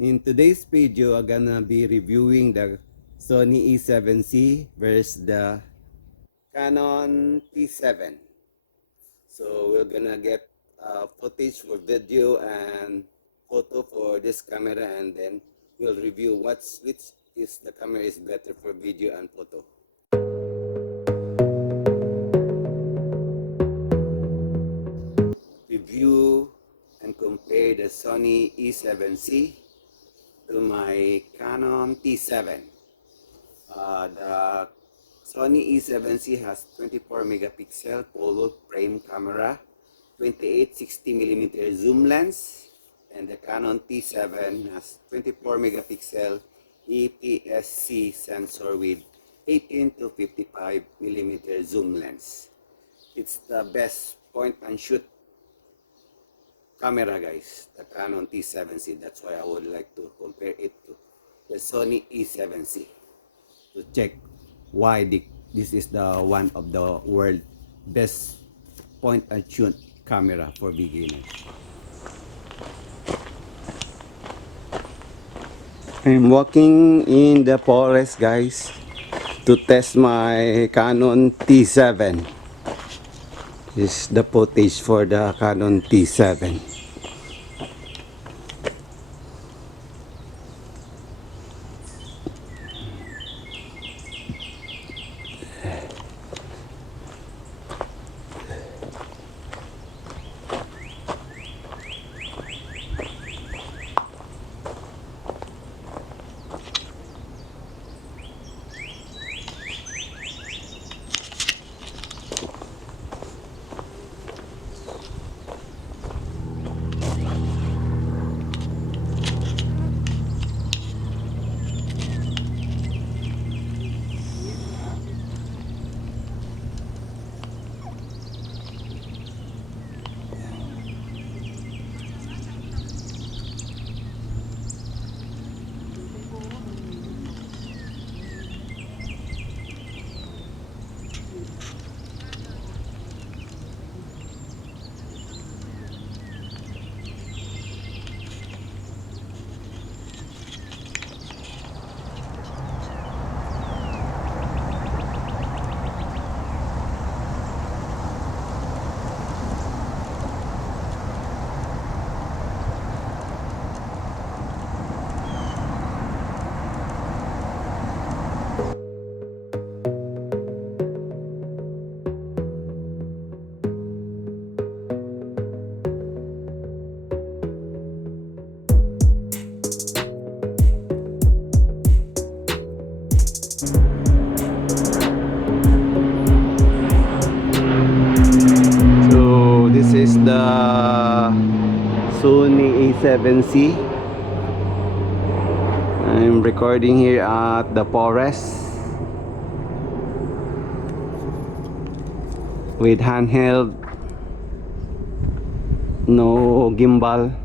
In today's video, I'm gonna be reviewing the Sony E7C versus the Canon T7. So we're gonna get footage for video and photo for this camera, and then we'll review which is the camera is better for video and photo. Review and compare the Sony E7C to my Canon T7. The Sony E7C has 24 megapixel full frame camera, 28-60mm zoom lens, and the Canon T7 has 24 megapixel EPS-C sensor with 18 to 55mm zoom lens. It's the best point and shoot camera, guys, the Canon T7C. That's why I would like to compare it to the Sony E7C to check why this is the one of the world best point and shoot camera for beginners. I'm walking in the forest, guys, to test my Canon T7. This is the footage for the Canon T7. So this is the Sony A7C. I'm recording here at the forest with handheld, no gimbal.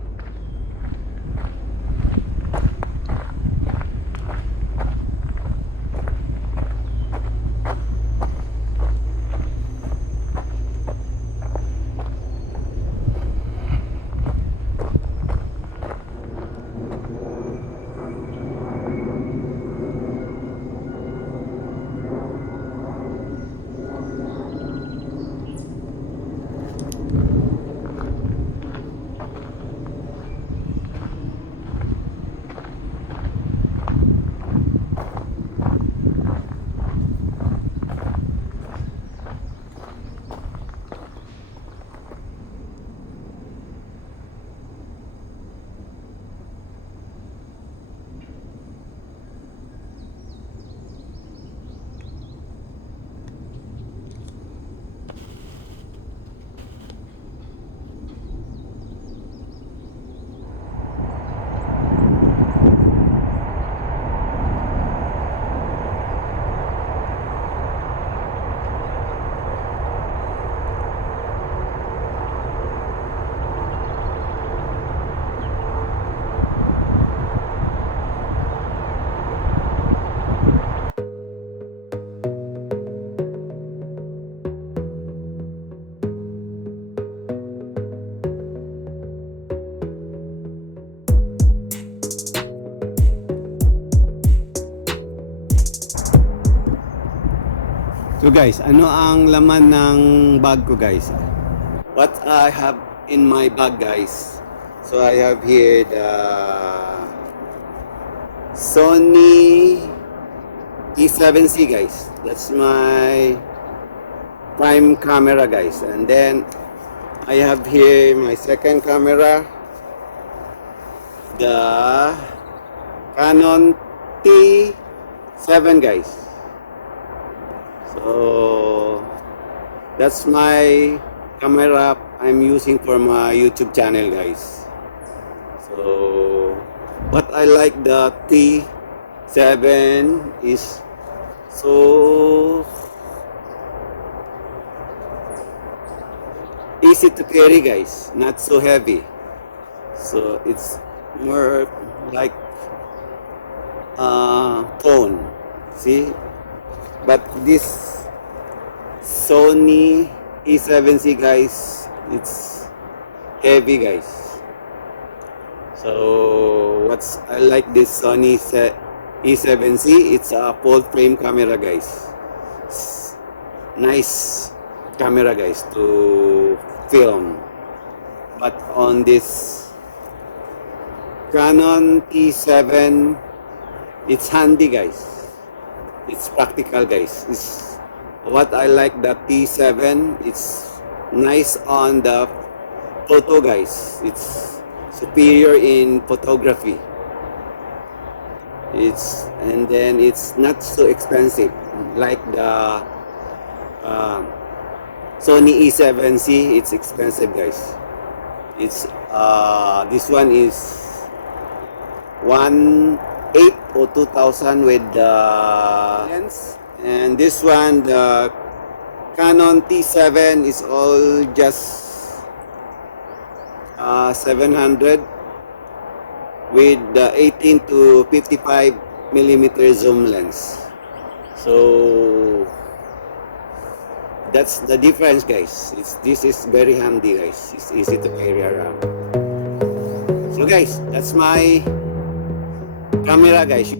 So guys, ano ang laman ng bag ko guys? What I have in my bag guys. So I have here the Sony E7C guys. That's my prime camera guys. And then I have here my second camera, the Canon T7 guys. So that's my camera I'm using for my YouTube channel guys. So what I like the T7 is so easy to carry guys, not so heavy. So it's more like phone, see. But this Sony E7C guys, it's heavy guys. So what's I like this Sony E7C, it's a full frame camera guys. It's nice camera guys to film. But on this Canon T7, it's handy guys. It's practical guys. It's what I like the T7. It's nice on the photo guys. It's superior in photography. And then it's not so expensive like the Sony E7C. It's expensive guys. It's this one is 1.8 or 2,000 with the lens, and this one the Canon T7 is all just 700 with the 18 to 55 millimeter zoom lens. So that's the difference guys. This is very handy guys. It's easy to carry around. So guys, that's my camera guys.